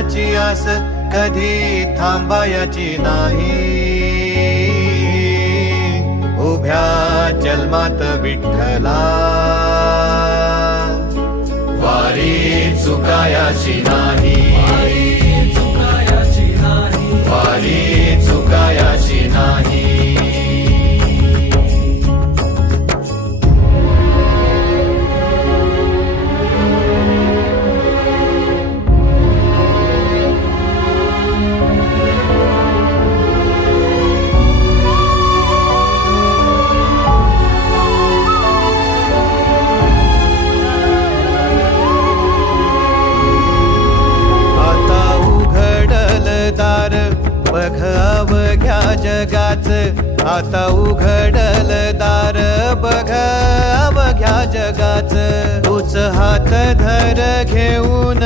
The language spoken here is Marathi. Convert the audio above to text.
देवाची आस कधी थांबायची नाही. उभ्या जन्मात विठ्ठला वारी चुकायाची नाही. वारी चुकायाची नाही. बघ अवघ्या जगाच, आता उघडल दार बघ अवघ्या जगाच. तूच हात धर घेऊन